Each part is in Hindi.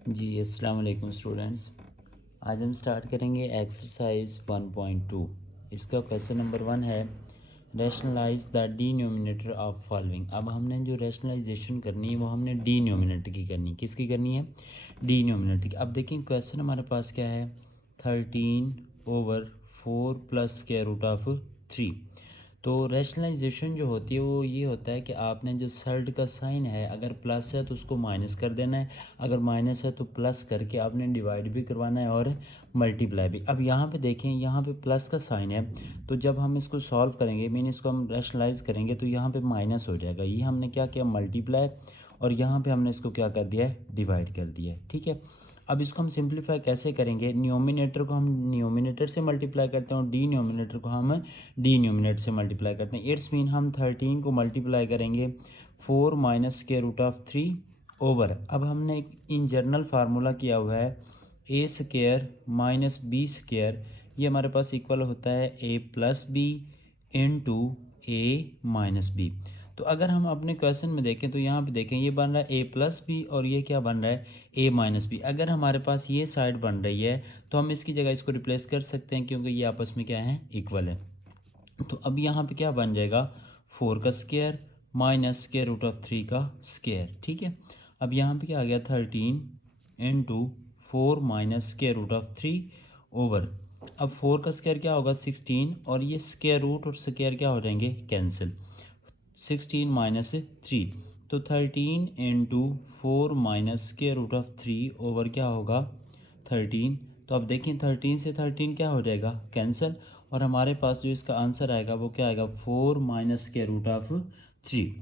जी अस्सलाम वालेकुम स्टूडेंट्स। आज हम स्टार्ट करेंगे एक्सरसाइज 1.2। इसका क्वेश्चन नंबर 1 है rationalise the denominator of following. अब हमने जो रैशनलाइजेशन करनी है वो हमने डिनोमिनेटर की करनी है। किसकी करनी है? डिनोमिनेटर की। अब देखिए क्वेश्चन हमारे पास क्या है, 13/4 प्लस स्क्वायर रूट ऑफ 3। तो रैशनलाइजेशन जो होती है वो ये होता है कि आपने जो सर्ड का साइन है अगर प्लस है तो उसको माइनस कर देना है, अगर माइनस है तो प्लस करके आपने डिवाइड भी करवाना है और मल्टीप्लाई भी। अब यहाँ पे देखें, यहाँ पे प्लस का साइन है तो जब हम इसको सॉल्व करेंगे मीन इसको हम रैशनलाइज करेंगे तो यहाँ पे माइनस हो जाएगा। ये हमने क्या किया, मल्टीप्लाई, और यहाँ पे हमने इसको क्या कर दिया है, डिवाइड कर दिया है। ठीक है, अब इसको हम सिंप्लीफाई कैसे करेंगे, न्यूमिनेटर को हम न्यूमिनेटर से मल्टीप्लाई करते हैं और डिनोमिनेटर को हम डिनोमिनेटर से मल्टीप्लाई करते हैं। इट्स मीन हम 13 को मल्टीप्लाई करेंगे 4 minus square root of 3 over. अब हमने एक इन जनरल फार्मूला किया हुआ है ए स्क्वायर माइनस बी स्क्वायर, ये हमारे पास इक्वल होता है a plus B into A minus B. तो अगर हम अपने क्वेश्चन में देखें तो यहाँ पे देखें ये बन रहा है ए प्लस बी और ये क्या बन रहा है, ए माइनस बी। अगर हमारे पास ये साइड बन रही है तो हम इसकी जगह इसको रिप्लेस कर सकते हैं क्योंकि ये आपस में क्या है, इक्वल है। तो अब यहाँ पे क्या बन जाएगा, 4 का square minus square root of 3 का स्क्वायर। ठीक है, अब यहाँ पे क्या आ गया, 13 into 4 minus square root of 3 over. अब 4 का स्क्वायर क्या होगा, 16, और ये स्क्वायर रूट और स्क्वायर क्या हो जाएंगे, कैंसिल। 16 माइनस 3, तो 13 into 4 minus square root of 3 over क्या होगा, 13। तो अब देखें 13 से 13 क्या हो जाएगा, कैंसिल, और हमारे पास जो इसका आंसर आएगा वो क्या आएगा, 4 माइनस स्क्वायर रूट ऑफ 3।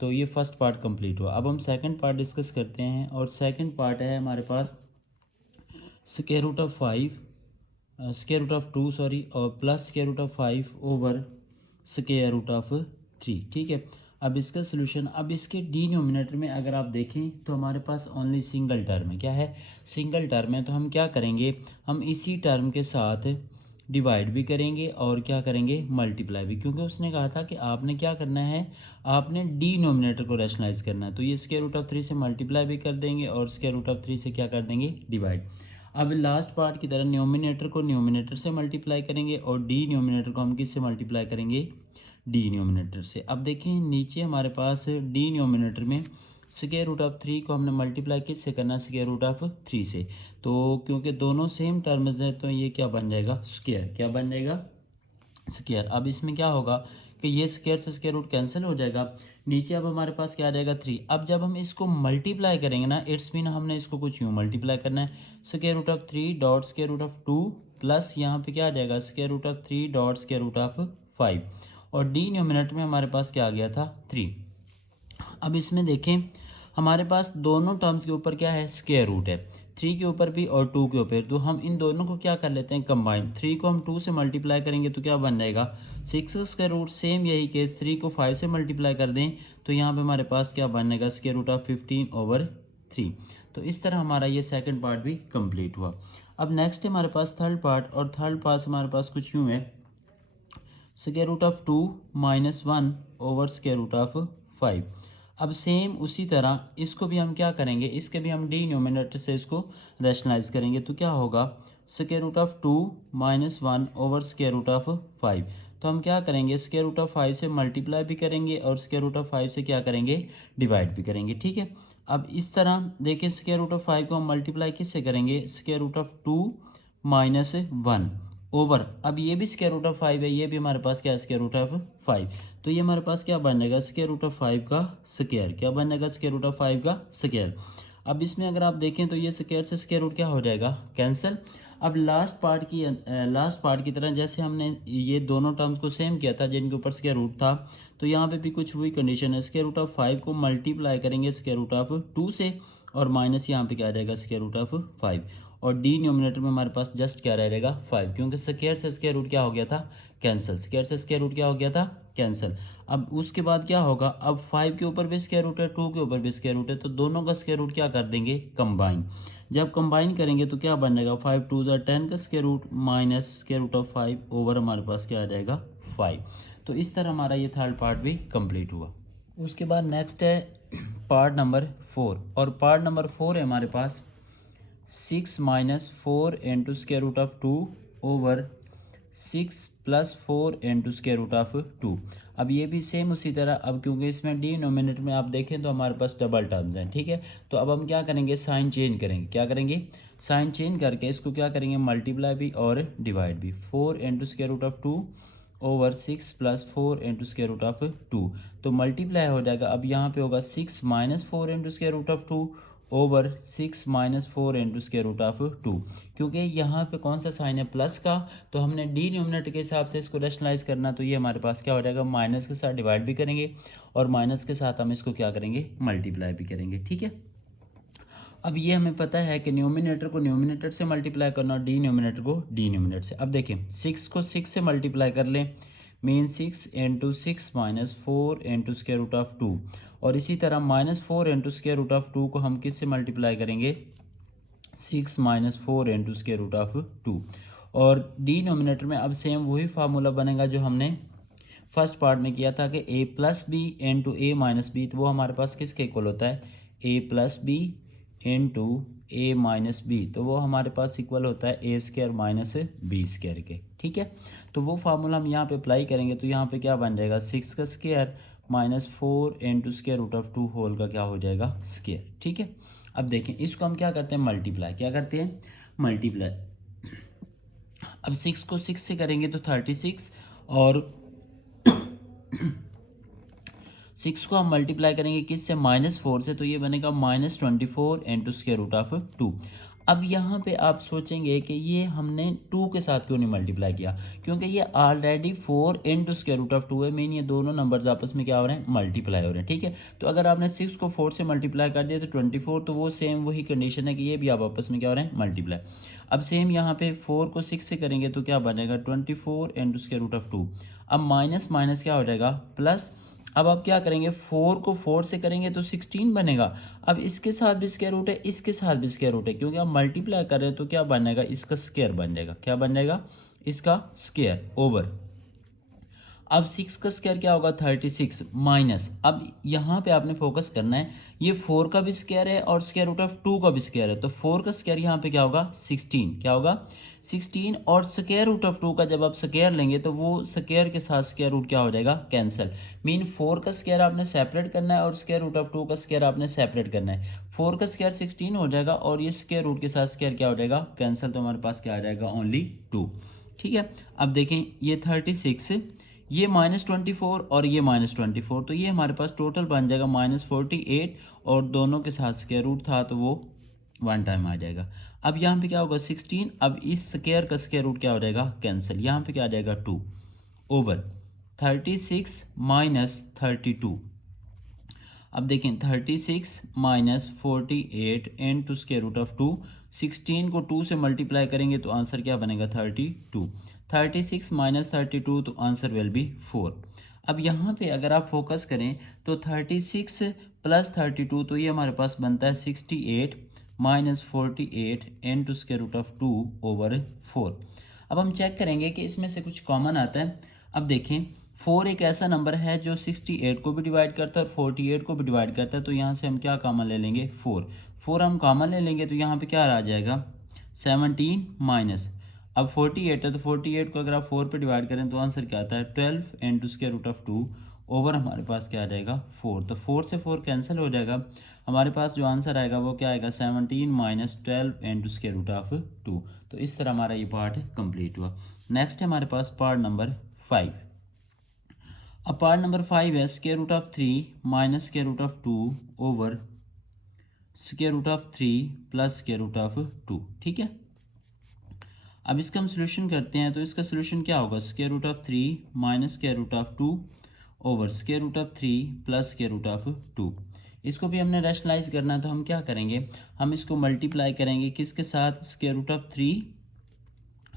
तो ये फर्स्ट पार्ट कंप्लीट हुआ। अब हम सेकंड पार्ट डिस्कस करते हैं, और सेकंड पार्ट है हमारे पास square root of 5, square root of 2 sorry, और plus square root of 5 over square root of 3। ठीक है, अब इसका सोल्यूशन, अब इसके डिनोमिनेटर में अगर आप देखें तो हमारे पास ओनली सिंगल टर्म है। क्या है, सिंगल टर्म है। तो हम क्या करेंगे, हम इसी टर्म के साथ डिवाइड भी करेंगे और क्या करेंगे, मल्टीप्लाई भी, क्योंकि उसने कहा था कि आपने क्या करना है, आपने डिनोमिनेटर को रैशनलाइज करना है। तो ये स्क्वायर रूट ऑफ 3 से मल्टीप्लाई भी कर देंगे और स्क्वायर रूट ऑफ 3 से क्या कर देंगे, डिवाइड। अब लास्ट पार्ट की तरह न्यूमिनेटर को न्यूमिनेटर से मल्टीप्लाई करेंगे और डी न्यूमिनेटर को हम किससे मल्टीप्लाई करेंगे, डी न्यूमिनेटर से। अब देखें नीचे हमारे पास डी न्यूमिनेटर में स्क्वायर रूट ऑफ 3 को हमने मल्टीप्लाई किससे करना है, स्क्वायर रूट ऑफ 3 से। तो क्योंकि दोनों सेम टर्म्स हैं तो ये क्या बन जाएगा, स्क्वायर, क्या बन जाएगा, स्क्वायर। अब इसमें क्या होगा कि ये स्क्वायर से स्क्वायर रूट कैंसिल हो जाएगा, नीचे अब हमारे पास क्या आ जाएगा, 3। अब जब हम इसको मल्टीप्लाई करेंगे ना, इट्स मीन हमने इसको कुछ यूँ मल्टीप्लाई करना है, square root of 3 dot square root of 2 plus यहाँ पे क्या आ जाएगा, square root of 3 dot square root of 5, और डी न्यूमिनेटर में हमारे पास क्या आ गया था, 3। अब इसमें देखें हमारे पास दोनों टर्म्स के ऊपर क्या है, स्क्वायर रूट है, 3 के ऊपर भी और 2 के ऊपर। तो हम इन दोनों को क्या कर लेते हैं, कंबाइन। 3 को हम 2 से मल्टीप्लाई करेंगे तो क्या बन जाएगा, 6 का स्क्वायर रूट। सेम यही केस 3 को 5 से मल्टीप्लाई कर दें तो यहाँ पे हमारे पास क्या बनेगा, स्क्वायर रूट ऑफ 15/3। तो इस तरह हमारा ये सेकंड पार्ट भी कंप्लीट हुआ। अब नेक्स्ट है हमारे पास थर्ड पार्ट, और थर्ड पार्ट हमारे पास कुछ यूँ है, square root of 2 minus 1 over square root of 5। अब सेम उसी तरह इसको भी हम क्या करेंगे, इसके भी हम डी न्यूमिनेटर से इसको रैशनलाइज करेंगे। तो क्या होगा, square root of 2 minus 1 over square root of 5। तो हम क्या करेंगे, स्क्वायर रूट ऑफ 5 से मल्टीप्लाई भी करेंगे और स्क्वायर रूट ऑफ 5 से क्या करेंगे, डिवाइड भी करेंगे। ठीक है, अब इस तरह देखिए स्क्वायर रूट ऑफ 5 को हम मल्टीप्लाई किससे करेंगे, square root of 2 minus 1 over, अब ये भी स्क्वायर रूट ऑफ 5 है, ये भी हमारे पास क्या है, स्क्वायर रूट ऑफ 5। तो ये हमारे पास क्या बनेगा, स्क्वायर रूट ऑफ 5 का स्क्वायर, क्या बनेगा, स्क्वायर रूट ऑफ 5 का स्क्वायर। अब इसमें अगर आप देखें तो ये स्क्वायर से स्क्वायर रूट क्या हो जाएगा, कैंसिल। अब लास्ट पार्ट की तरह जैसे हमने ये दोनों टर्म्स को सेम किया था जिनके ऊपर स्क्वायर रूट था, तो यहाँ पे भी कुछ वही कंडीशन है, स्क्वायर रूट ऑफ 5 को मल्टीप्लाई करेंगे स्क्वायर रूट ऑफ 2 से, और माइनस यहाँ पे क्या आ जाएगा, स्क्वायर रूट ऑफ 5, और डी न्यूमिनेटर में हमारे पास जस्ट क्या रह जाएगा, 5, क्योंकि स्क्वायर से स्क्वायर रूट क्या हो गया था, कैंसिल। स्क्वायर से स्क्वायर रूट क्या हो गया था, कैंसिल। अब उसके बाद क्या होगा, अब 5 के ऊपर भी स्क्वायर रूट है, 2 के ऊपर भी स्क्वायर रूट है, तो दोनों का स्क्वायर रूट क्या कर देंगे, कंबाइन। जब कंबाइन करेंगे तो क्या बनेगा, 5 2 10 का square root minus square root of 5 over हमारे पास क्या आ जाएगा, 5। तो इस तरह हमारा ये थर्ड पार्ट भी कंप्लीट हुआ। उसके बाद नेक्स्ट है पार्ट नंबर 4, और पार्ट नंबर 4 है हमारे पास 6 minus 4 into square root of 2 over 6 plus 4 into square root of 2। अब ये भी सेम उसी तरह, अब क्योंकि इसमें डिनोमिनेटर में आप देखें तो हमारे पास डबल टर्म्स हैं, ठीक है। तो अब हम क्या करेंगे, साइन चेंज करेंगे। क्या करेंगे, साइन चेंज करके इसको क्या करेंगे, मल्टीप्लाई भी और डिवाइड भी। 4 into square root of 2 over 6 plus 4 into square root of 2। तो मल्टीप्लाई हो जाएगा, अब यहाँ पे होगा 6 minus 4 into square root of 2 over 6 minus 4 into square root of 2। क्योंकि यहाँ पे कौन सा साइन है, प्लस का, तो हमने डिनोमिनेटर के हिसाब से इसको रैशनलाइज करना, तो ये हमारे पास क्या हो जाएगा, माइनस के साथ डिवाइड भी करेंगे और माइनस के साथ हम इसको क्या करेंगे, मल्टीप्लाई भी करेंगे, ठीक है। अब ये हमें पता है कि न्यूमिनेटर को न्यूमिनेटर से मल्टीप्लाई करना और डिनोमिनेटर को डिनोमिनेटर से। अब देखें 6 को 6 से मल्टीप्लाई कर लें, mean 6 into 6 minus 4 into square root of 2। और इसी तरह -4 इंटू स्क्वायर रूट ऑफ 2 को हम किस से मल्टीप्लाई करेंगे, 6 minus 4 into square root of 2। और डिनोमिनेटर में अब सेम वही फार्मूला बनेगा जो हमने फर्स्ट पार्ट में किया था कि a plus B into A minus B, तो वो हमारे पास किसके इक्वल होता है, a plus B into A minus B, तो वो हमारे पास इक्वल होता है ए स्क्वायर माइनस बी स्क्वायर के, ठीक है। तो वो फार्मूला हम यहाँ पे अप्लाई करेंगे, तो यहाँ पे क्या बन जाएगा, 6 का square minus 4 into square root of 2 whole का क्या हो जाएगा, स्क्वायर, ठीक है। अब देखें इसको हम क्या करते हैं, मल्टीप्लाई, क्या करते हैं, मल्टीप्लाई। अब 6 को 6 से करेंगे तो 36, और 6 को हम मल्टीप्लाई करेंगे किससे, -4 से, तो ये बनेगा -24 इंटू स्क्वायर रूट ऑफ 2। अब यहाँ पे आप सोचेंगे कि ये हमने 2 के साथ क्यों नहीं मल्टीप्लाई किया, क्योंकि ये already 4 into square root of 2 है, मीन ये दोनों नंबर्स आपस में क्या हो रहे हैं, मल्टीप्लाई हो रहे हैं, ठीक है। तो अगर आपने 6 को 4 से मल्टीप्लाई कर दिया तो 24, तो वो सेम वही कंडीशन है कि ये भी आप आपस में क्या हो रहे हैं, मल्टीप्लाई। अब सेम यहाँ पे 4 को 6 से करेंगे तो क्या बनेगा, 24 इंटू स्क्वायर रूट ऑफ 2। अब माइनस माइनस क्या हो जाएगा, प्लस। अब आप क्या करेंगे, 4 को 4 से करेंगे तो 16 बनेगा। अब इसके साथ भी स्क्वायर रूट है, इसके साथ भी स्क्वायर रूट है, क्योंकि आप मल्टीप्लाई कर रहे हैं तो क्या बनेगा, इसका स्क्वायर बन जाएगा, क्या बन जाएगा, इसका स्क्वायर ओवर। अब 6 का स्क्वायर क्या होगा, 36 माइनस। अब यहाँ पे आपने फोकस करना है, ये 4 का भी स्क्वायर है और स्क्वायर रूट ऑफ 2 का भी स्क्वायर है, तो 4 का स्क्वायर यहाँ पे क्या होगा, 16, क्या होगा, 16। और स्क्वायर रूट ऑफ 2 का जब आप स्क्वायर लेंगे तो वो स्क्वायर के साथ स्क्वायर रूट क्या हो जाएगा, कैंसिल। मीन 4 का स्क्वायर आपने सेपरेट करना है और स्क्वायर रूट ऑफ 2 का स्क्वायर आपने सेपरेट करना है। 4 का स्क्वायर 16 हो जाएगा और ये स्क्वायर रूट के साथ स्क्वायर क्या हो जाएगा, कैंसिल, तो हमारे पास क्या आ जाएगा, ओनली 2, ठीक है। अब देखें ये 36, ये -24 और ये -24, तो ये हमारे पास टोटल बन जाएगा -48, और दोनों के साथ स्क्वायर रूट था तो वो 1 टाइम आ जाएगा। अब यहाँ पे क्या होगा, 16, अब इस स्क्वायर का स्क्वायर रूट क्या हो जाएगा, कैंसिल, यहाँ पे क्या आ जाएगा, 2 ओवर 36 माइनस 32। अब देखें 36 minus 48 into square root of 2। 16 को 2 से मल्टीप्लाई करेंगे तो आंसर क्या बनेगा, 32। 36 माइनस 32, तो आंसर विल बी 4। अब यहाँ पे अगर आप फोकस करें तो 36 प्लस 32, तो ये हमारे पास बनता है 68 minus 48 into square root of 2 over 4। अब हम चेक करेंगे कि इसमें से कुछ कॉमन आता है। अब देखें 4 एक ऐसा नंबर है जो 68 को भी डिवाइड करता है और 48 को भी डिवाइड करता है, तो यहाँ से हम क्या कॉमन ले लेंगे, 4 हम कॉमन ले लेंगे, तो यहाँ पे क्या आ जाएगा, 17 माइनस। अब 48 है तो 48 को अगर आप 4 पे डिवाइड करें तो आंसर क्या आता है, 12 into square root of 2 over हमारे पास क्या आ जाएगा, 4। तो 4 से 4 कैंसिल हो जाएगा, हमारे पास जो आंसर आएगा वो क्या आएगा, 17 minus 12 into square root of 2। तो इस तरह हमारा ये पार्ट कंप्लीट हुआ। नेक्स्ट है हमारे पास पार्ट नंबर 5। अब पार्ट नंबर 5 है square root of 3 minus square root of 2 over square root of 3 plus square root of 2, ठीक है। अब इसका हम सोल्यूशन करते हैं, तो इसका सोल्यूशन क्या होगा, square root of 3 minus square root of 2 over square root of 3 plus square root of 2। इसको भी हमने रैशनलाइज करना है, तो हम क्या करेंगे, हम इसको मल्टीप्लाई करेंगे किसके साथ, square root of 3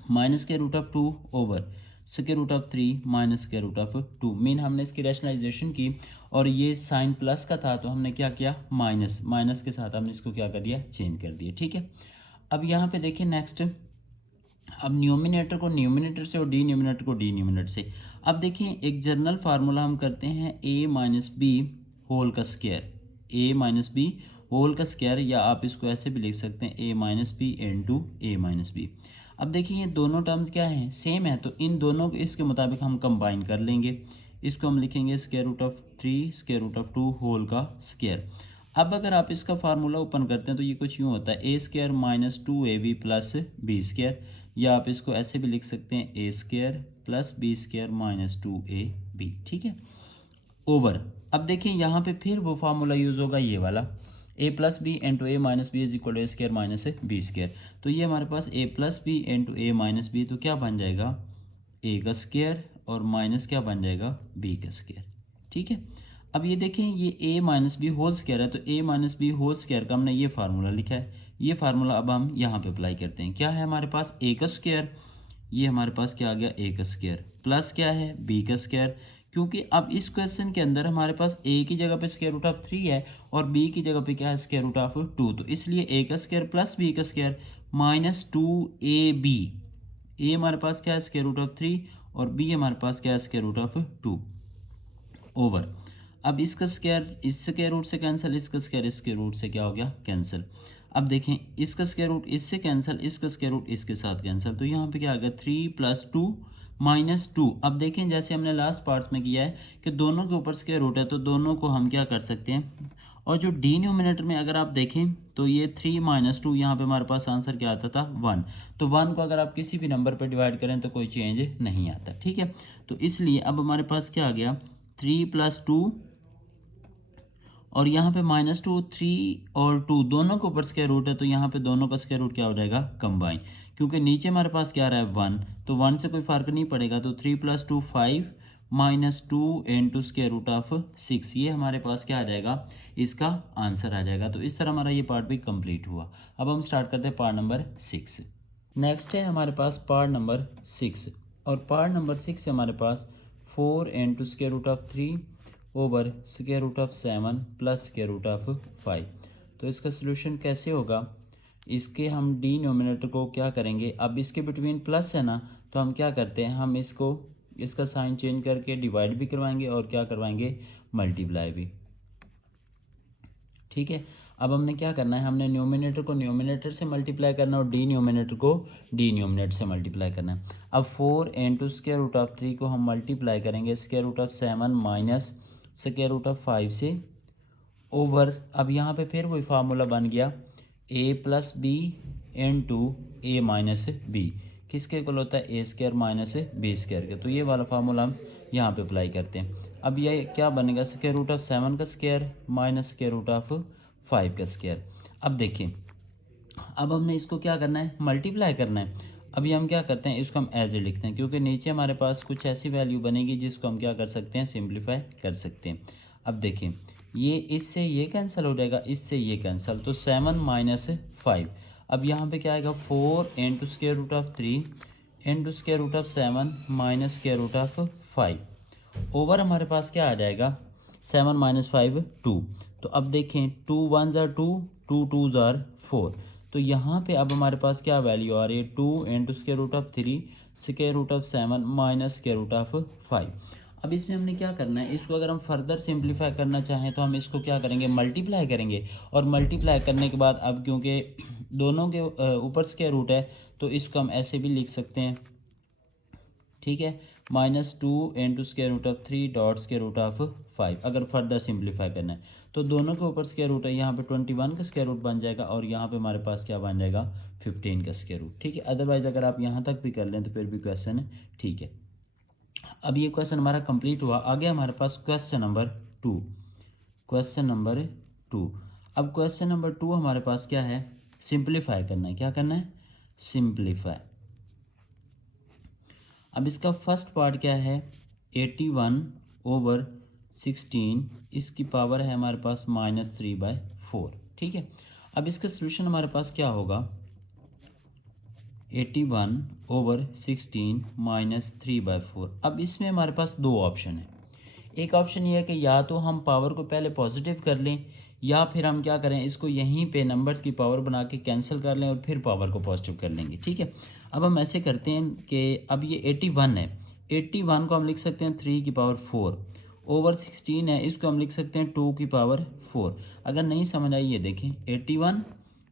minus square root of 2 over square root of 3 minus square root of 2। Mean हमने इसकी रैशनलाइजेशन की और ये साइन प्लस का था तो हमने क्या किया, माइनस, माइनस के साथ हमने इसको क्या कर दिया, चेंज कर दिया, ठीक है। अब यहाँ पे देखिए नेक्स्ट, अब न्यूमिनेटर को न्यूमिनेटर से और डिनोमिनेटर को डिनोमिनेटर से। अब देखिए एक जनरल फार्मूला हम करते हैं a माइनस बी होल का square, a minus b whole का स्क्वायर, या आप इसको ऐसे भी लिख सकते हैं a minus b into A minus b. अब देखिए ये दोनों टर्म्स क्या हैं, सेम है, तो इन दोनों को इसके मुताबिक हम कंबाइन कर लेंगे। इसको हम लिखेंगे square root of 3 square root of 2 whole का स्क्वायर। अब अगर आप इसका फार्मूला ओपन करते हैं तो ये कुछ यूँ होता है ए square minus 2ab plus B square, या आप इसको ऐसे भी लिख सकते हैं A square plus B square minus 2ab, ठीक है, ओवर। अब देखिए यहाँ पे फिर वो फार्मूला यूज़ होगा ये वाला, A plus B into A minus B is equal to A square minus B square. तो ये हमारे पास A plus B into A minus B, तो क्या बन जाएगा ए का स्क्वायर और माइनस क्या बन जाएगा बी का स्क्वायर, ठीक है। अब ये देखें ये ए माइनस बी होल स्क्वायर है, तो ए माइनस बी होल स्क्वायर का हमने ये फार्मूला लिखा है, ये फार्मूला अब हम यहाँ पे अप्लाई करते हैं। क्या है हमारे पास ए का स्क्वायर, ये हमारे पास क्या आ गया ए का स्क्वायर, प्लस क्या है बी का स्क्वायर, क्योंकि अब इस क्वेश्चन के अंदर हमारे पास ए की जगह पे स्क्वायर रूट ऑफ 3 है और बी की जगह पे क्या है स्क्वायर रूट ऑफ 2, तो इसलिए ए का स्क्वायर प्लस बी का स्क्वायर माइनस 2ab। ए हमारे पास क्या है स्क्वायर रूट ऑफ 3 और बी हमारे पास क्या है स्क्वायर रूट ऑफ 2 ओवर। अब इसका स्क्वायर इस स्क्वायर रूट से कैंसिल, इसका स्क्वायर इसके रूट से क्या हो गया कैंसिल। अब देखें इसका स्क्वायर रूट इससे कैंसिल, इसका स्क्वायर रूट इसके साथ कैंसिल, तो यहाँ पे क्या आ गया 3 + 2 -2। अब देखें जैसे हमने लास्ट पार्ट्स में किया है कि दोनों के ऊपर स्क्वायर रूट है, तो दोनों को हम क्या कर सकते हैं, और जो डिनोमिनेटर में अगर आप देखें तो ये 3 - 2, यहाँ पे हमारे पास आंसर क्या आता था 1, तो 1 को अगर आप किसी भी नंबर पर डिवाइड करें तो कोई चेंज नहीं आता, ठीक है। तो इसलिए अब हमारे पास क्या आ गया 3 + 2 और यहाँ पे -2, 3 और 2 दोनों के ऊपर स्क्वायर रूट है, तो यहाँ पे दोनों का स्क्वायर रूट क्या हो जाएगा कंबाइन, क्योंकि नीचे हमारे पास क्या आ रहा है 1, तो 1 से कोई फ़र्क नहीं पड़ेगा, तो 3 + 2 5 -2 इंटू स्क्वायर रूट ऑफ 6, ये हमारे पास क्या आ जाएगा इसका आंसर आ जाएगा। तो इस तरह हमारा ये पार्ट भी कंप्लीट हुआ। अब हम स्टार्ट करते हैं पार्ट नंबर 6। नेक्स्ट है हमारे पास पार्ट नंबर 6, और पार्ट नंबर 6 से हमारे पास 4 into square root of 3 over square root of 7 plus square root of 5। तो इसका सोल्यूशन कैसे होगा, इसके हम डिनोमिनेटर को क्या करेंगे, अब इसके बिटवीन प्लस है ना, तो हम क्या करते हैं हम इसको इसका साइन चेंज करके डिवाइड भी करवाएंगे और क्या करवाएंगे मल्टीप्लाई भी, ठीक है। अब हमने क्या करना है, हमने न्यूमिनेटर को न्यूमिनेटर से मल्टीप्लाई करना है और डिनोमिनेटर को डिनोमिनेटर से मल्टीप्लाई करना है। अब 4 इंटू स्क्वायर रूट ऑफ 3 को हम मल्टीप्लाई करेंगे square root of 7 minus square root of 5 से ओवर। अब यहाँ पे फिर वही फार्मूला बन गया a plus B into A minus b, किसके इक्वल होता है ए स्क्वायर माइनस बी स्क्वायर के, तो ये वाला फार्मूला हम यहाँ पे अप्लाई करते हैं। अब ये क्या बनेगा स्क्वायर रूट ऑफ 7 का square minus square root of 5 का स्क्वायर। अब देखिए अब हमने इसको क्या करना है मल्टीप्लाई करना है। अभी हम क्या करते हैं इसको हम एज ए लिखते हैं, क्योंकि नीचे हमारे पास कुछ ऐसी वैल्यू बनेगी जिसको हम क्या कर सकते हैं सिंप्लीफाई कर सकते हैं। अब देखें ये इससे ये कैंसिल हो जाएगा, इससे ये कैंसिल, तो 7 - 5। अब यहाँ पे क्या आएगा 4 into square root of 3 into square root of 7 minus square root of 5 over हमारे पास क्या आ जाएगा 7 - 5 2। तो अब देखें 2 1 ज़ार 2, 2 2 ज़ार 4, तो यहाँ पे अब हमारे पास क्या वैल्यू आ रही है 2 into square root of 3 square root of 7 minus square root of 5। अब इसमें हमने क्या करना है, इसको अगर हम फर्दर सिंप्लीफाई करना चाहें तो हम इसको क्या करेंगे मल्टीप्लाई करेंगे, और मल्टीप्लाई करने के बाद अब क्योंकि दोनों के ऊपर स्क्वायर रूट है तो इसको हम ऐसे भी लिख सकते हैं, ठीक है, -2 into square root of 3 dot square root of 5। अगर फर्दर सिंप्लीफाई करना है तो दोनों के ऊपर स्क्वायर रूट है, यहाँ पे 21 का स्क्वायर रूट बन जाएगा और यहाँ पे हमारे पास क्या बन जाएगा 15 का स्क्वायर रूट, ठीक है। अदरवाइज़ अगर आप यहाँ तक भी कर लें तो फिर भी क्वेश्चन ठीक है। अब ये क्वेश्चन हमारा कंप्लीट हुआ। आगे हमारे पास क्वेश्चन नंबर 2, क्वेश्चन नंबर 2। अब क्वेश्चन नंबर 2 हमारे पास क्या है सिंप्लीफाई करना है, क्या करना है सिंप्लीफाई। अब इसका फर्स्ट पार्ट क्या है 81 ओवर 16, इसकी पावर है हमारे पास -3/4, ठीक है। अब इसका सोल्यूशन हमारे पास क्या होगा 81 ओवर 16 -3/4। अब इसमें हमारे पास दो ऑप्शन है, एक ऑप्शन ये है कि या तो हम पावर को पहले पॉजिटिव कर लें या फिर हम क्या करें इसको यहीं पे नंबर्स की पावर बना के कैंसिल कर लें और फिर पावर को पॉजिटिव कर लेंगे, ठीक है। अब हम ऐसे करते हैं कि अब ये 81 है, 81 को हम लिख सकते हैं 3 की पावर 4 ओवर 16 है, इसको हम लिख सकते हैं 2 की पावर 4। अगर नहीं समझ आई ये देखें 81,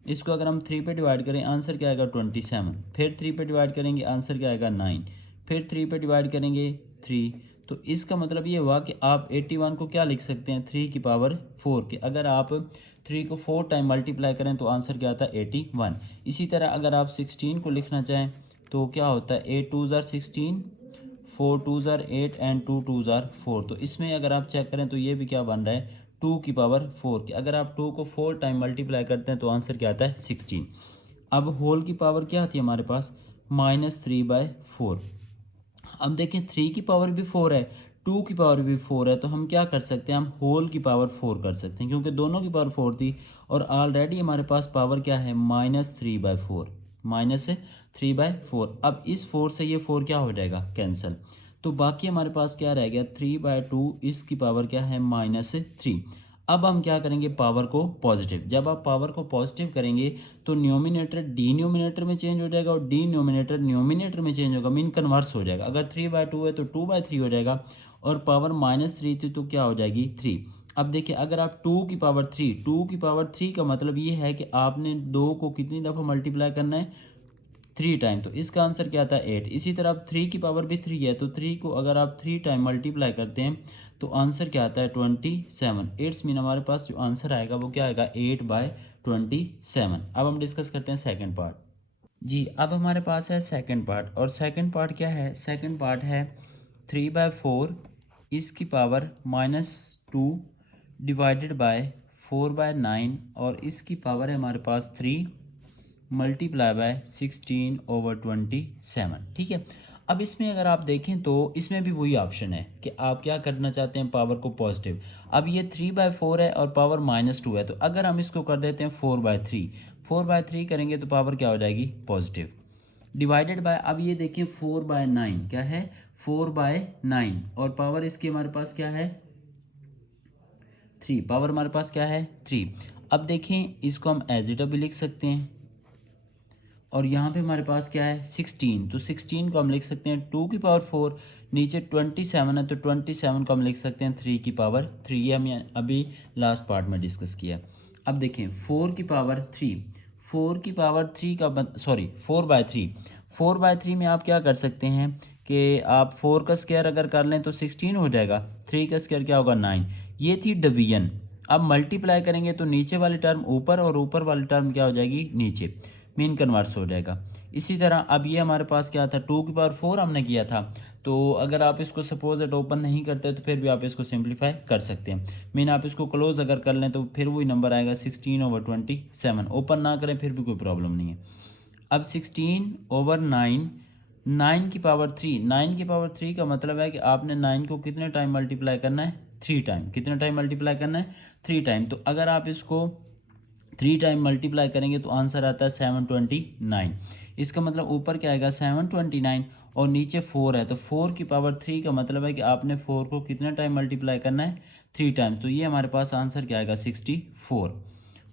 इसको अगर हम 3 पे डिवाइड करें आंसर क्या आएगा 27, फिर 3 पे डिवाइड करेंगे आंसर क्या आएगा 9, फिर 3 पे डिवाइड करेंगे 3। तो इसका मतलब ये हुआ कि आप 81 को क्या लिख सकते हैं 3 की पावर 4 के। अगर आप 3 को 4 टाइम मल्टीप्लाई करें तो आंसर क्या आता है 81। इसी तरह अगर आप 16 को लिखना चाहें तो क्या होता है 8 2 ज़ार 16, 4 2 ज़ार 8 एंड 2 2 ज़ार 4। तो इसमें अगर आप चेक करें तो ये भी क्या बन रहा है 2 की पावर 4 के। अगर आप 2 को 4 टाइम मल्टीप्लाई करते हैं तो आंसर क्या आता है 16। अब होल की पावर क्या आती है हमारे पास -3/4। अब देखें 3 की पावर भी 4 है, 2 की पावर भी 4 है, तो हम क्या कर सकते हैं हम होल की पावर 4 कर सकते हैं क्योंकि दोनों की पावर 4 थी और ऑलरेडी हमारे पास पावर क्या है -3/4, -3/4। अब इस 4 से ये 4 क्या हो जाएगा कैंसिल, तो बाकी हमारे पास क्या रह गया 3/2, इसकी पावर क्या है -3। अब हम क्या करेंगे पावर को पॉजिटिव, जब आप पावर को पॉजिटिव करेंगे तो न्यूमिनेटर डिनोमिनेटर में चेंज हो जाएगा और डिनोमिनेटर न्यूमिनेटर में चेंज होगा, मीन कन्वर्स हो जाएगा। अगर 3/2 है तो 2/3 हो जाएगा और पावर -3 थी तो क्या हो जाएगी 3। अब देखिए अगर आप 2 की पावर 3 का मतलब ये है कि आपने 2 को कितनी दफ़ा मल्टीप्लाई करना है 3 टाइम, तो इसका आंसर क्या आता है 8। इसी तरह अब 3 की पावर भी 3 है तो 3 को अगर आप 3 टाइम मल्टीप्लाई करते हैं तो आंसर क्या आता है 27। एट्स मीन हमारे पास जो आंसर आएगा वो क्या आएगा 8/27। अब हम डिस्कस करते हैं सेकंड पार्ट। जी अब हमारे पास है सेकंड पार्ट, और सेकंड पार्ट क्या है, सेकंड पार्ट है 3/4 इसकी पावर -2 डिवाइडेड बाय 4/9 और इसकी पावर है हमारे पास 3 मल्टीप्लाई बाय 16/27। ठीक है। अब इसमें अगर आप देखें तो इसमें भी वही ऑप्शन है कि आप क्या करना चाहते हैं पावर को पॉजिटिव। अब ये 3/4 है और पावर -2 है, तो अगर हम इसको कर देते हैं 4/3, 4/3 करेंगे तो पावर क्या हो जाएगी पॉजिटिव, डिवाइडेड बाय अब ये देखिए 4/9 क्या है 4/9 और पावर इसकी हमारे पास क्या है 3, पावर हमारे पास क्या है 3। अब देखें इसको हम एज इट भी लिख सकते हैं और यहाँ पे हमारे पास क्या है 16, तो 16 को हम लिख सकते हैं 2 की पावर 4, नीचे 27 है तो 27 को हम लिख सकते हैं 3 की पावर 3। ये हम अभी लास्ट पार्ट में डिस्कस किया। अब देखें 4 की पावर 3, 4 की पावर 3 का 4/3, 4/3 में आप क्या कर सकते हैं कि आप 4 का स्क्वायर अगर कर लें तो 16 हो जाएगा, 3 का स्क्वायर क्या होगा 9। ये थी डिवीजन। अब मल्टीप्लाई करेंगे तो नीचे वाली टर्म ऊपर और ऊपर वाली टर्म क्या हो जाएगी नीचे, मीन कन्वर्स हो जाएगा। इसी तरह अब ये हमारे पास क्या था 2 की पावर 4 हमने किया था, तो अगर आप इसको सपोज एट ओपन नहीं करते तो फिर भी आप इसको सिंप्लीफाई कर सकते हैं। मीन आप इसको क्लोज अगर कर लें तो फिर वही नंबर आएगा 16/27। ओपन ना करें फिर भी कोई प्रॉब्लम नहीं है। अब 16/9, 9 की पावर 3, 9 की पावर 3 का मतलब है कि आपने 9 को कितने टाइम मल्टीप्लाई करना है 3 टाइम। कितने टाइम मल्टीप्लाई करना है 3 टाइम। तो अगर आप इसको 3 टाइम मल्टीप्लाई करेंगे तो आंसर आता है 729। इसका मतलब ऊपर क्या आएगा 729 और नीचे 4 है, तो 4 की पावर 3 का मतलब है कि आपने 4 को कितने टाइम मल्टीप्लाई करना है 3 टाइम्स। तो ये हमारे पास आंसर क्या आएगा 64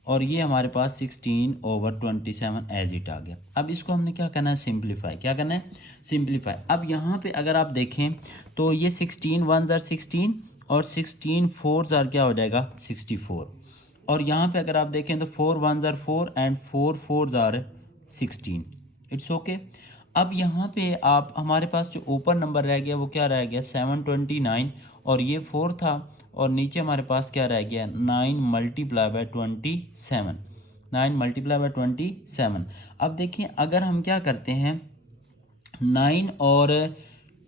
और ये हमारे पास 16/27 एज इट आ गया। अब इसको हमने क्या करना है सिंप्लीफाई, क्या करना है सिंप्लीफाई। अब यहाँ पे अगर आप देखें तो ये 16 1 ज़ार 16 और 16 4 ज़ार क्या हो जाएगा 64 और यहाँ पे अगर आप देखें तो 4 1 ज़ार 4 एंड 4 4 ज़ार 16। It's okay. अब यहाँ पे आप हमारे पास जो ऊपर नंबर रह गया वो क्या रह गया 729 और ये 4 था और नीचे हमारे पास क्या रह गया 9 मल्टीप्लाई बाय 27, 9 मल्टीप्लाई बाय 27। अब देखिए अगर हम क्या करते हैं 9 और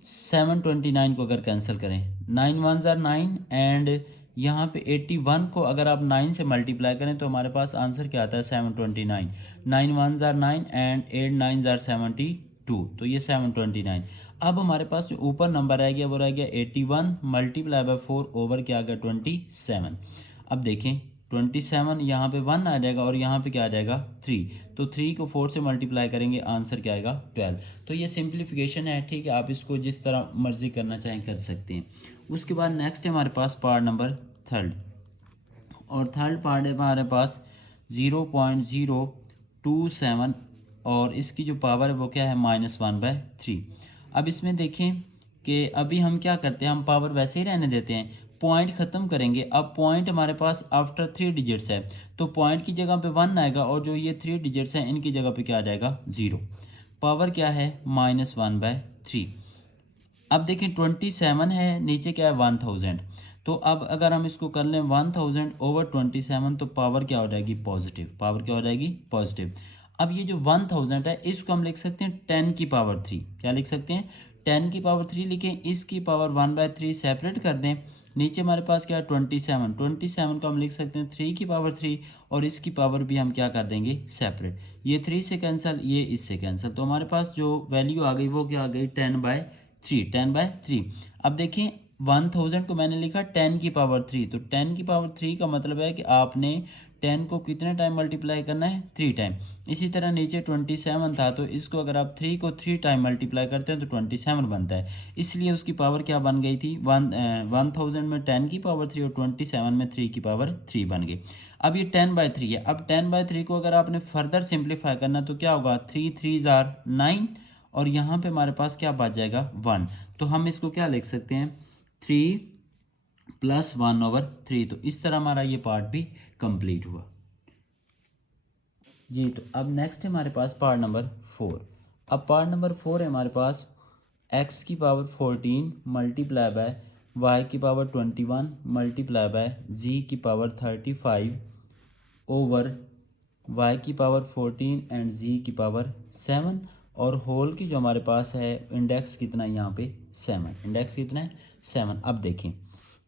729 को अगर कैंसिल करें 9 1 ज़ार 9 एंड यहाँ पे 81 को अगर आप 9 से मल्टीप्लाई करें तो हमारे पास आंसर क्या आता है 729। 9 1 ज़ार 9 एंड 8 9 ज़ार 72, तो ये 729। अब हमारे पास जो ऊपर नंबर रह गया वो रह गया 81 मल्टीप्लाई बाय 4 ओवर क्या आ गया 27। अब देखें 27 यहाँ पे 1 आ जाएगा और यहाँ पे क्या आ जाएगा 3, तो 3 को 4 से मल्टीप्लाई करेंगे आंसर क्या आएगा 12। तो ये सिंप्लीफिकेशन है, ठीक है, आप इसको जिस तरह मर्जी करना चाहें कर सकते हैं। उसके बाद नेक्स्ट है हमारे पास पार्ट नंबर थर्ड, और थर्ड पार्ट है हमारे पास 0.027 और इसकी जो पावर है वो क्या है -1/3। अब इसमें देखें कि अभी हम क्या करते हैं हम पावर वैसे ही रहने देते हैं, पॉइंट ख़त्म करेंगे। अब पॉइंट हमारे पास आफ्टर 3 डिजिट्स है, तो पॉइंट की जगह पे 1 आएगा और जो ये 3 डिजिट्स हैं इनकी जगह पे क्या आ जाएगा 0। पावर क्या है -1/3। अब देखिए 27 है, नीचे क्या है 1000। तो अब अगर हम इसको कर लें 1000 ओवर 27 तो पावर क्या हो जाएगी पॉजिटिव। पावर क्या हो जाएगी पॉजिटिव। अब ये जो 1000 है इसको हम लिख सकते हैं 10 की पावर 3। क्या लिख सकते हैं 10 की पावर 3 लिखें, इसकी पावर 1/3 सेपरेट कर दें। नीचे हमारे पास क्या है 27 को हम लिख सकते हैं 3 की पावर 3 और इसकी पावर भी हम क्या कर देंगे सेपरेट। ये 3 से कैंसिल, ये इससे कैंसिल, तो हमारे पास जो वैल्यू आ गई वो क्या आ गई 10/3। अब देखें 1000 को मैंने लिखा 10 की पावर 3, तो 10 की पावर 3 का मतलब है कि आपने 10 को कितने टाइम मल्टीप्लाई करना है 3 टाइम। इसी तरह नीचे 27 था, तो इसको अगर आप 3 को 3 टाइम मल्टीप्लाई करते हैं तो 27 बनता है। इसलिए उसकी पावर क्या बन गई थी 1000 में 10 की पावर 3 और 27 में 3 की पावर 3 बन गई। अब ये 10/3 है। अब 10/3 को अगर आपने फर्दर सिंप्लीफाई करना तो क्या होगा 3 3 आर 9 और यहाँ पे हमारे पास क्या बच जाएगा 1। तो हम इसको क्या लिख सकते हैं 3 + 1/3। तो इस तरह हमारा ये पार्ट भी कंप्लीट हुआ जी। तो अब नेक्स्ट है हमारे पास पार्ट नंबर 4। अब पार्ट नंबर 4 है हमारे पास x की पावर 14 मल्टीप्लाई बाय y की पावर 21 मल्टीप्लाई बाय z की पावर 35 ओवर y की पावर 14 एंड z की पावर 7 और होल की जो हमारे पास है इंडेक्स कितना है यहाँ पे 7। इंडेक्स कितना है 7। अब देखें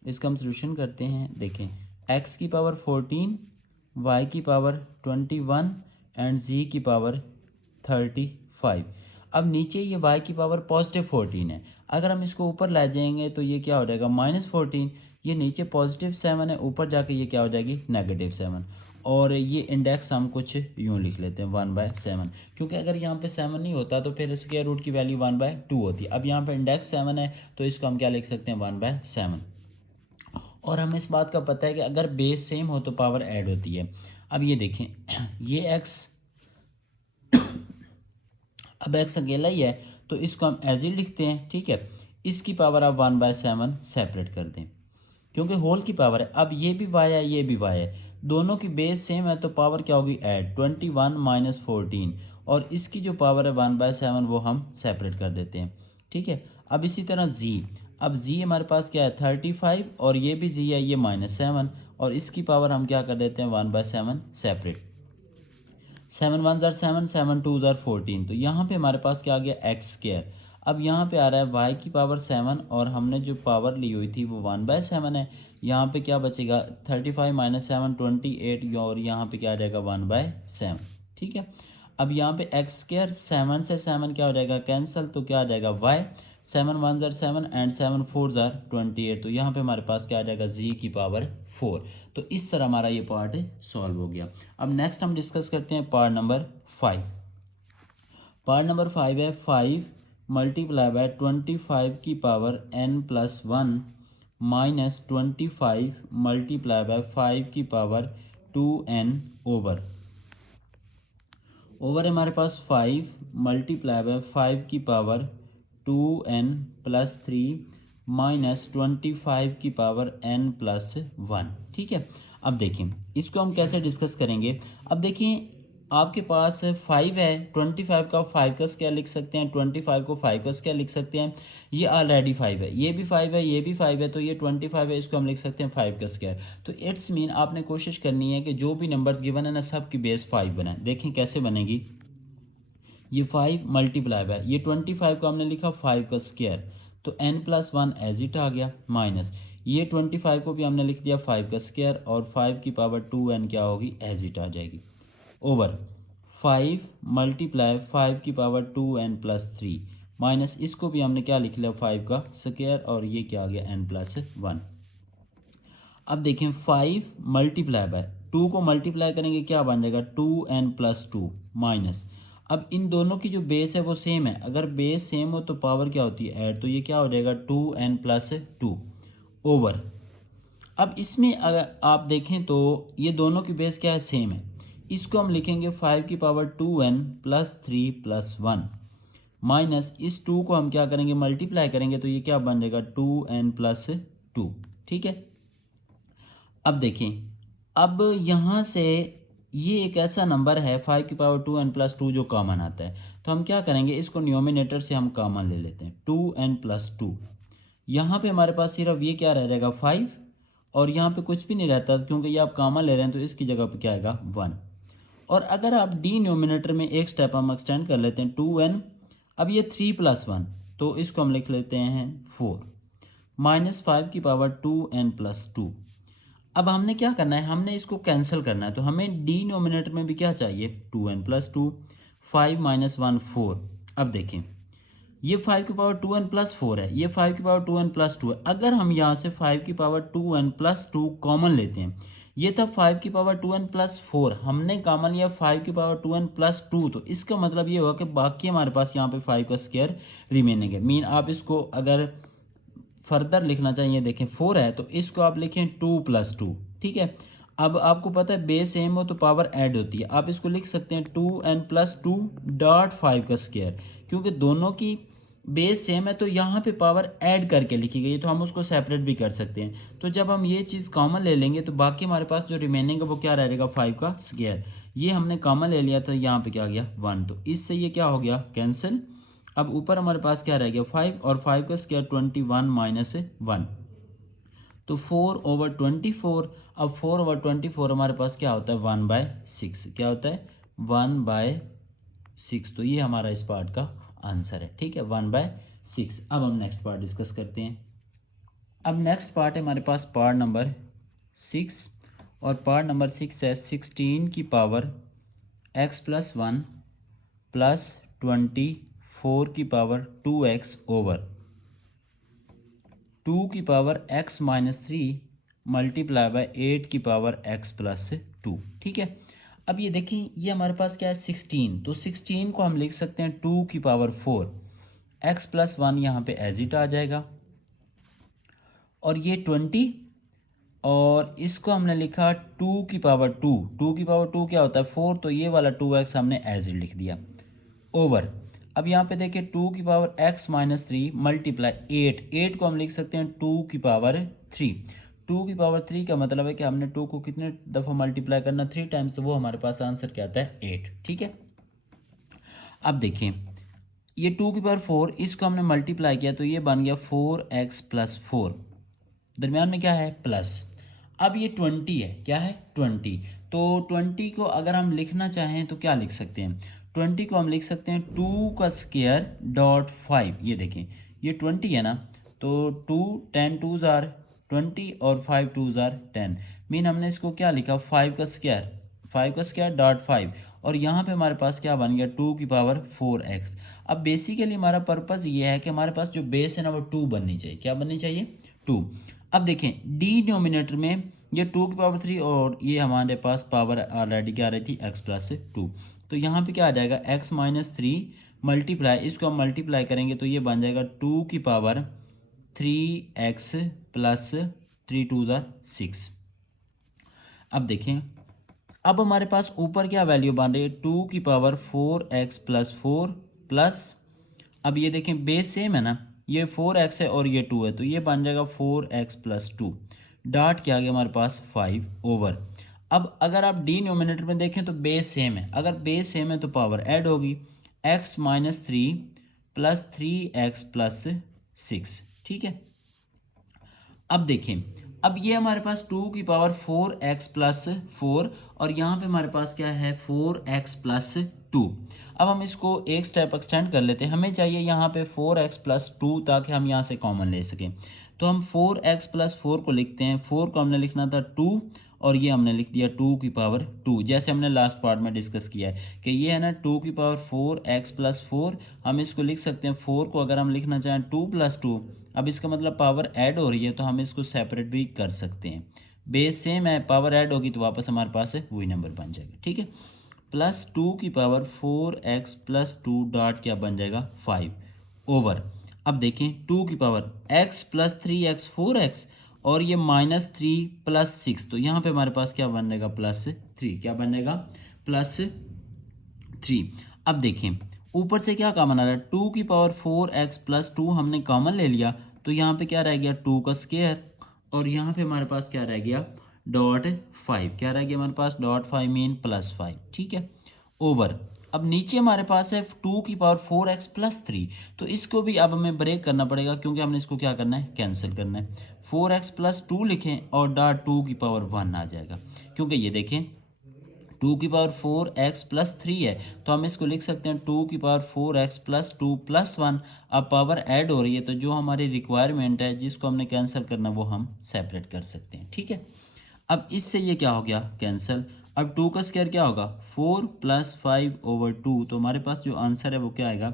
इसका हम सोल्यूशन करते हैं। देखें x की पावर 14 y की पावर 21 एंड z की पावर 35। अब नीचे ये y की पावर +14 है, अगर हम इसको ऊपर ले जाएंगे तो ये क्या हो जाएगा -14। ये नीचे +7 है, ऊपर जाके ये क्या हो जाएगी -7। और ये इंडेक्स हम कुछ यूँ लिख लेते हैं 1/7, क्योंकि अगर यहाँ पे 7 नहीं होता तो फिर स्क्वायर रूट की वैल्यू 1/2 होती है। अब यहाँ पे इंडेक्स 7 है तो इसको हम क्या लिख सकते हैं 1/7। और हमें इस बात का पता है कि अगर बेस सेम हो तो पावर ऐड होती है। अब ये देखें ये x, अब x अकेला ही है तो इसको हम एज ही लिखते हैं, ठीक है। इसकी पावर आप 1/7 सेपरेट कर दें क्योंकि होल की पावर है। अब ये भी y है ये भी y है, दोनों की बेस सेम है तो पावर क्या होगी ऐड 21 - 14 और इसकी जो पावर है 1/7 वो हम सेपरेट कर देते हैं, ठीक है। अब इसी तरह z, अब z हमारे पास क्या है 35 और ये भी z है ये -7 और इसकी पावर हम क्या कर देते हैं 1/7 सेपरेट। 7 1 ज़ार 7 7 2 ज़ार 14। तो यहाँ पे हमारे पास क्या आ गया x²। अब यहाँ पे आ रहा है y की पावर 7 और हमने जो पावर ली हुई थी वो 1/7 है। यहाँ पे क्या बचेगा 35 - 7 28 और यहाँ पे क्या आ जाएगा 1/7, ठीक है। अब यहाँ पे x², 7 से 7 क्या हो जाएगा कैंसिल, तो क्या आ जाएगा y। 7 1 ज़ार 7 एंड 7 4 ज़ार 28। तो यहाँ पे हमारे पास क्या आ जाएगा z की पावर 4। तो इस तरह हमारा ये पार्ट सॉल्व हो गया। अब नेक्स्ट हम डिस्कस करते हैं पार्ट नंबर 5। पार्ट नंबर 5 है 5 मल्टीप्लाई बाय 25 की power n+1 minus 25 multiply by 5 की पावर 2n ओवर हमारे पास 5 मल्टीप्लाई बाय 5 की पावर 2n+3 माइनस 25 की पावर n+1, ठीक है। अब देखिए इसको हम कैसे डिस्कस करेंगे। अब देखिए आपके पास 5 है, 25 का 5 का स्क्वायर लिख सकते हैं, 25 को 5 का स्क्वायर लिख सकते हैं। ये ऑलरेडी 5 है, ये भी 5 है, ये भी 5 है, तो ये 25 है, इसको हम लिख सकते हैं 5 का स्क्वायर। तो इट्स मीन आपने कोशिश करनी है कि जो भी नंबर्स गिवन है ना सब की बेस 5 बनाए। देखें कैसे बनेगी। ये 5 मल्टीप्लाई बाय ये 25 को हमने लिखा 5 का स्क्वायर, तो n+1 एज इट आ गया, माइनस ये 25 को भी हमने लिख दिया 5 का स्क्वायर और 5 की पावर 2n क्या होगी एज इट आ जाएगी, ओवर 5 मल्टीप्लाई 5 की पावर 2n+3 माइनस इसको भी हमने क्या लिख लिया 5 का स्क्वायर और ये क्या आ गया n+1। अब देखें 5 मल्टीप्लाई बाय 2 को मल्टीप्लाई करेंगे क्या बन जाएगा 2n+2 माइनस, अब इन दोनों की जो बेस है वो सेम है, अगर बेस सेम हो तो पावर क्या होती है ऐड, तो ये क्या हो जाएगा 2n+2 ओवर। अब इसमें अगर आप देखें तो ये दोनों की बेस क्या है सेम है, इसको हम लिखेंगे 5 की पावर 2n+3+1 माइनस इस 2 को हम क्या करेंगे मल्टीप्लाई करेंगे तो ये क्या बन जाएगा 2n+2 ठीक है। अब देखें, अब यहाँ से ये एक ऐसा नंबर है 5 की पावर 2n+2 जो कॉमन आता है, तो हम क्या करेंगे, इसको न्यूमिनेटर से हम कॉमन ले लेते हैं 2n+2। यहाँ पे हमारे पास सिर्फ ये क्या रह जाएगा 5, और यहाँ पे कुछ भी नहीं रहता क्योंकि ये आप कॉमन ले रहे हैं, तो इसकी जगह पे क्या आएगा 1। और अगर आप डिनोमिनेटर में एक स्टेप हम एक्सटेंड कर लेते हैं 2n, अब ये 3+1, तो इसको हम लिख लेते हैं 4 -5 की पावर 2n+2। अब हमने क्या करना है, हमने इसको कैंसिल करना है, तो हमें डिनोमिनेटर में भी क्या चाहिए 2n+2, 5 - 1 4। अब देखें, ये 5 की पावर 2n+4 है, ये 5 की पावर 2n+2 है। अगर हम यहाँ से 5 की पावर 2n+2 कॉमन लेते हैं, ये था 5 की पावर 2n+4, हमने कॉमन लिया 5 की पावर 2n+2, तो इसका मतलब ये हुआ कि बाकी हमारे पास यहाँ पे 5 का स्क्वायर रिमेनिंग है। मीन आप इसको अगर फर्दर लिखना चाहिए, देखें 4 है तो इसको आप लिखें 2+2, ठीक है। अब आपको पता है बेस सेम हो तो पावर ऐड होती है, आप इसको लिख सकते हैं 2n+2.5 का स्क्वायर, क्योंकि दोनों की बेस सेम है तो यहाँ पे पावर ऐड करके लिखी गई है, तो हम उसको सेपरेट भी कर सकते हैं। तो जब हम ये चीज़ कॉमन ले लेंगे तो बाकी हमारे पास जो रिमेनिंग है वो क्या रहेगा 5 का स्क्वायर। ये हमने कॉमन ले लिया तो यहाँ पे क्या गया 1, तो इससे ये क्या हो गया कैंसिल। अब ऊपर हमारे पास क्या रह गया 5, और 5 का स्क्वायर 21 - 1, तो 4/24। अब 4/24 हमारे पास क्या होता है 1/6, क्या होता है 1/6, तो ये हमारा इस पार्ट का आंसर है, ठीक है 1/6। अब हम नेक्स्ट पार्ट डिस्कस करते हैं। अब नेक्स्ट पार्ट है हमारे पास पार्ट नंबर 6, और पार्ट नंबर 6 है 16 की पावर x+1 प्लस 24 की पावर 2x ओवर 2 की पावर x-3 मल्टीप्लाई बाय 8 की पावर x+2, ठीक है। अब ये देखें, ये हमारे पास क्या है 16, तो 16 को हम लिख सकते हैं 2 की पावर 4, x+1 यहाँ पे एज इट आ जाएगा, और ये 20, और इसको हमने लिखा 2 की पावर 2, 2 की पावर 2 क्या होता है 4, तो ये वाला 2x हमने एज इट लिख दिया ओवर। अब यहाँ पे देखिए 2 की पावर x-3 मल्टीप्लाई 8 को हम लिख सकते हैं 2 की पावर 3। 2 की पावर 3 का मतलब है कि हमने 2 को कितने दफ़ा मल्टीप्लाई करना 3 टाइम्स, तो वो हमारे पास आंसर क्या आता है 8, ठीक है। अब देखिए ये 2 की पावर 4, इसको हमने मल्टीप्लाई किया तो ये बन गया 4x+4, दरमियान में क्या है प्लस। अब ये 20 है, क्या है 20, तो 20 को अगर हम लिखना चाहें तो क्या लिख सकते हैं, 20 को हम लिख सकते हैं 2 का स्क्वायर डॉट 5। ये देखें ये 20 है ना, तो 2 10 2s आर 20 और 5 2s आर 10, मीन हमने इसको क्या लिखा 5 का स्क्वायर डॉट 5, और यहाँ पे हमारे पास क्या बन गया 2 की पावर 4x। अब बेसिकली हमारा पर्पज़ ये है कि हमारे पास जो बेस है ना वो 2 बननी चाहिए, क्या बननी चाहिए 2। अब देखें डिनोमिनेटर में ये 2 की पावर 3, और ये हमारे पास पावर ऑलरेडी क्या आ रही थी x+2, तो यहाँ पे क्या आ जाएगा x-3 मल्टीप्लाई, इसको हम मल्टीप्लाई करेंगे तो ये बन जाएगा 2 की power 3x plus 3 2s are 6। अब देखें, अब हमारे पास ऊपर क्या वैल्यू बन रही है 2 की पावर 4x+4 प्लस, अब ये देखें बेस सेम है ना, ये 4x है और ये 2 है, तो ये बन जाएगा 4x+2 डॉट क्या आ गया हमारे पास 5 ओवर। अब अगर आप डिनोमिनेटर में देखें तो बेस सेम है, अगर बेस सेम है तो पावर ऐड होगी x-3 प्लस 3x+6, ठीक है। अब देखें, अब ये हमारे पास 2 की पावर 4x+4, और यहाँ पे हमारे पास क्या है 4x+2। अब हम इसको एक स्टेप एक्सटेंड कर लेते हैं, हमें चाहिए यहाँ पे 4x+2 ताकि हम यहाँ से कॉमन ले सकें, तो हम 4x+4 को लिखते हैं, 4 को हमने लिखना था 2, और ये हमने लिख दिया 2 की पावर 2, जैसे हमने लास्ट पार्ट में डिस्कस किया है कि ये है ना 2 की पावर 4x+4, हम इसको लिख सकते हैं 4 को अगर हम लिखना चाहें 2+2, अब इसका मतलब पावर ऐड हो रही है तो हम इसको सेपरेट भी कर सकते हैं, बेस सेम है पावर ऐड होगी तो वापस हमारे पास है वही नंबर बन जाएगा, ठीक है। प्लस 2 की पावर 4x+2 डॉट क्या बन जाएगा 5 ओवर। अब देखें 2 की power x plus 3x 4x, और ये -3 प्लस 6, तो यहाँ पे हमारे पास क्या बनेगा +3, क्या बनेगा +3। अब देखें ऊपर से क्या कॉमन आ रहा है 2 की पावर 4x+2 हमने कॉमन ले लिया, तो यहाँ पे क्या रह गया 2 का स्क्वायर, और यहाँ पे हमारे पास क्या रह गया, डॉट 5, क्या रह गया हमारे पास, डॉट 5 मीन +5, ठीक है, ओवर। अब नीचे हमारे पास है 2⁴x + 3, तो इसको भी अब हमें ब्रेक करना पड़ेगा क्योंकि हमने इसको क्या करना है, कैंसिल करना है। 4x + 2 लिखें और डॉट 2⁴ आ जाएगा, क्योंकि ये देखें 2⁴x + 3 है, तो हम इसको लिख सकते हैं 2⁴x + 2 + 1। अब पावर ऐड हो रही है, तो जो हमारी रिक्वायरमेंट है जिसको हमने कैंसिल करना वो हम सेपरेट कर सकते हैं, ठीक है। अब इससे ये क्या हो गया, कैंसिल। अब 2 का स्क्वायर क्या होगा, 4 + 5/2, तो हमारे पास जो आंसर है वो क्या आएगा,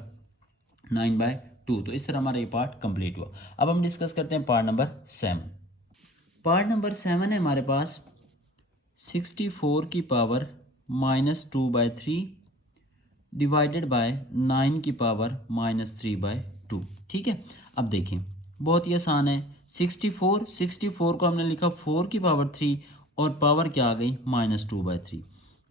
9/2। तो इस तरह हमारा ये पार्ट कंप्लीट हुआ। अब हम डिस्कस करते हैं पार्ट नंबर 7। पार्ट नंबर 7 है हमारे पास 64 की पावर -2/3 डिवाइडेड बाय 9 की पावर -3/2, ठीक है। अब देखें बहुत ही आसान है, 64 को हमने लिखा 4 की पावर 3 और पावर क्या आ गई, -2/3,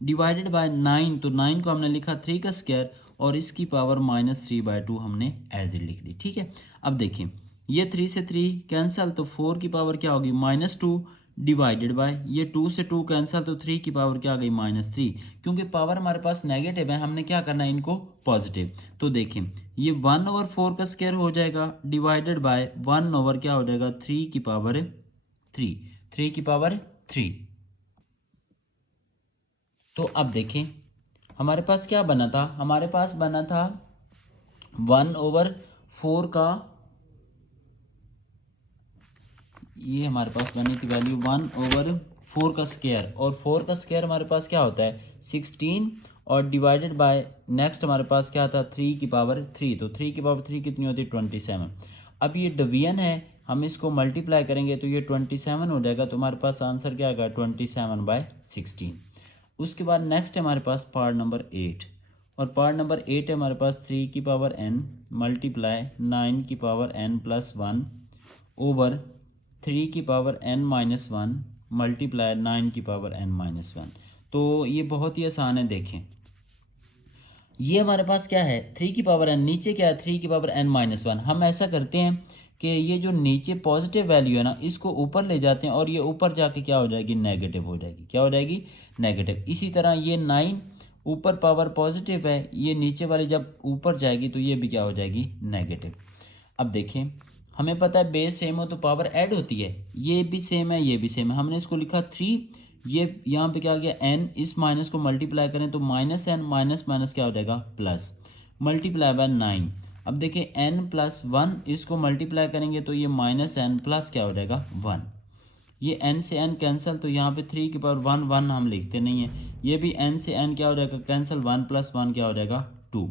डिवाइडेड बाय 9, तो 9 को हमने लिखा 3 का स्क्वायर और इसकी पावर -3/2 हमने एज इट लिख दी, ठीक है। अब देखें ये 3 से 3 कैंसल, तो 4 की पावर क्या होगी, -2, डिवाइडेड बाय ये 2 से 2 कैंसल, तो 3 की पावर क्या आ गई, -3। क्योंकि पावर हमारे पास नेगेटिव है, हमने क्या करना है इनको पॉजिटिव। तो देखें ये 1/4 का स्क्वायर हो जाएगा डिवाइडेड बाय 1 क्या हो जाएगा, 3 की पावर 3, 3 की पावर 3। तो अब देखें हमारे पास क्या बना था, हमारे पास बना था 1/4 का, ये हमारे पास बनी थी वैल्यू 1/4 का स्क्वायर, और 4 का स्क्वायर हमारे पास क्या होता है, 16, और डिवाइडेड बाय नेक्स्ट हमारे पास क्या था, 3 की पावर 3, तो 3 की पावर 3 कितनी होती है, 27। अब ये डिवीजन है, हम इसको मल्टीप्लाई करेंगे तो ये 27 हो जाएगा, तो हमारे पास आंसर क्या आएगा, 27/16। उसके बाद नेक्स्ट है हमारे पास पार्ट नंबर 8, और पार्ट नंबर 8 है हमारे पास 3 की पावर n मल्टीप्लाई 9 की पावर n+1 ओवर 3 की पावर n-1 मल्टीप्लाई 9 की पावर n-1। तो ये बहुत ही आसान है, देखें ये हमारे पास क्या है, 3 की पावर n, नीचे क्या है, 3 की पावर n-1। हम ऐसा करते हैं कि ये जो नीचे पॉजिटिव वैल्यू है ना, इसको ऊपर ले जाते हैं और ये ऊपर जाके क्या हो जाएगी, नेगेटिव हो जाएगी, क्या हो जाएगी, नेगेटिव। इसी तरह ये 9 ऊपर पावर पॉजिटिव है, ये नीचे वाली जब ऊपर जाएगी तो ये भी क्या हो जाएगी, नेगेटिव। अब देखें हमें पता है बेस सेम हो तो पावर ऐड होती है, ये भी सेम है ये भी सेम है, हमने इसको लिखा 3, ये यहाँ पे क्या आ गया n, इस माइनस को मल्टीप्लाई करें तो -n माइनस माइनस क्या हो जाएगा, प्लस, मल्टीप्लाई बाय 9। अब देखिए n+1 इसको मल्टीप्लाई करेंगे तो ये -n प्लस क्या हो जाएगा, 1। ये n से n कैंसिल, तो यहाँ पे 3 की पावर 1 1 हम लिखते नहीं है, ये भी n से n क्या हो जाएगा, कैंसिल, 1 + 1 क्या हो जाएगा, 2।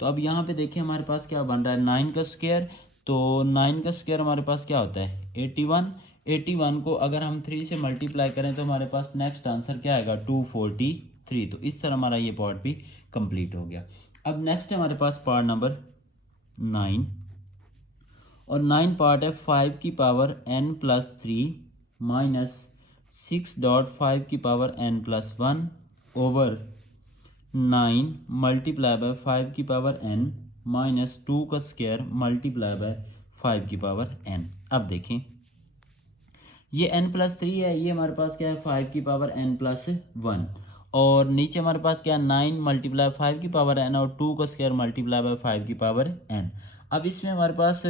तो अब यहाँ पे देखिए हमारे पास क्या बन रहा है, 9 का स्क्वायर, तो 9 का स्क्वायर हमारे पास क्या होता है, 81। 81 को अगर हम 3 से मल्टीप्लाई करें तो हमारे पास नेक्स्ट आंसर क्या आएगा, 243। तो इस तरह हमारा ये पार्ट भी कंप्लीट हो गया। अब नेक्स्ट है हमारे पास पार्ट नंबर 9, और 9 पार्ट है 5 की पावर n+3 माइनस 6.5 की power n+1 over 9 multiply by 5 की पावर n माइनस 2 का स्क्वायर मल्टीप्लाई बाय 5 की पावर n। अब देखें ये n+3 है, ये हमारे पास क्या है, 5 की पावर n+1, और नीचे हमारे पास क्या है, 9 मल्टीप्लाई 5 की पावर n और 2 का स्क्वायर मल्टीप्लाई बाय 5 की पावर n। अब इसमें हमारे पास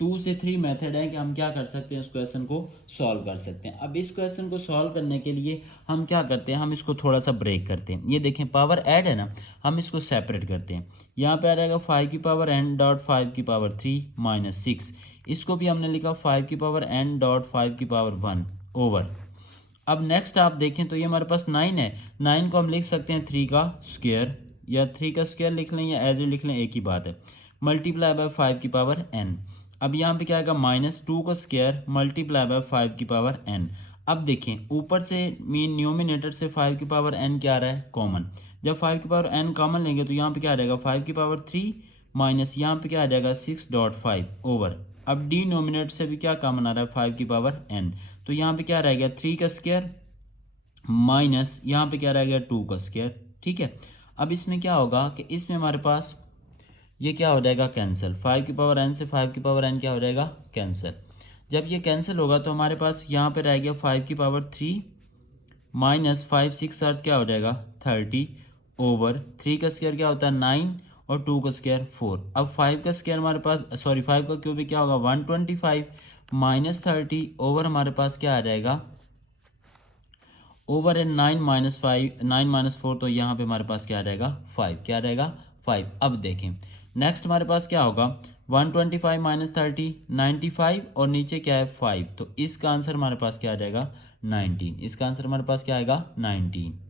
2 से 3 मेथड है कि हम क्या कर सकते हैं, इस क्वेश्चन को सॉल्व कर सकते हैं। अब इस क्वेश्चन को सॉल्व करने के लिए हम क्या करते हैं, हम इसको थोड़ा सा ब्रेक करते हैं। ये देखें पावर ऐड है ना, हम इसको सेपरेट करते हैं। यहाँ पे आ जाएगा 5 की पावर n डॉट 5 की पावर 3 माइनस 6, इसको भी हमने लिखा 5 की पावर n डॉट 5 की पावर 1 ओवर। अब नेक्स्ट आप देखें तो ये हमारे पास 9 है, 9 को हम लिख सकते हैं 3 का स्क्वायर, या 3 का स्क्वायर लिख लें या एज ए लिख लें, एक ही बात है, मल्टीप्लाई बाय 5 की पावर n। अब यहाँ पे क्या आएगा, -2 का स्क्वायर मल्टीप्लाई बाय 5 की पावर n। अब देखें ऊपर से मीन न्यूमिनेटर से 5 की पावर n क्या आ रहा है, कॉमन। जब 5 की पावर n कॉमन लेंगे तो यहाँ पे क्या आ जाएगा, 5 की पावर 3 माइनस यहाँ पे क्या आ जाएगा 6.5 ओवर। अब डिनोमिनेटर से भी क्या कॉमन आ रहा है, 5 की पावर n, तो यहाँ पे क्या रह गया, 3 का स्क्वायर माइनस यहाँ पे क्या रह गया, 2 का स्क्वायर, ठीक है। अब इसमें क्या होगा कि इसमें हमारे पास ये क्या हो जाएगा, कैंसिल, 5 की पावर n से 5 की पावर n क्या हो जाएगा, कैंसिल। जब ये कैंसिल होगा तो हमारे पास यहाँ पे रह गया 5 की पावर 3 माइनस 5 6 अर्स क्या हो जाएगा 30 ओवर 3 का स्क्वायर क्या होता है 9 और 2 का स्क्वायर 4। अब 5 का स्क्वायर हमारे पास सॉरी 5 का क्यूबिक क्या होगा 125 माइनस 30 ओवर हमारे पास क्या आ जाएगा ओवर है 9 माइनस 5 9 माइनस 4 तो यहाँ पे हमारे पास क्या आ जाएगा 5 क्या आ जाएगा 5। अब देखें नेक्स्ट हमारे पास क्या होगा 125 माइनस 30 95 और नीचे क्या है 5 तो इसका आंसर हमारे पास क्या आ जाएगा 19। इसका आंसर हमारे पास क्या आएगा 19।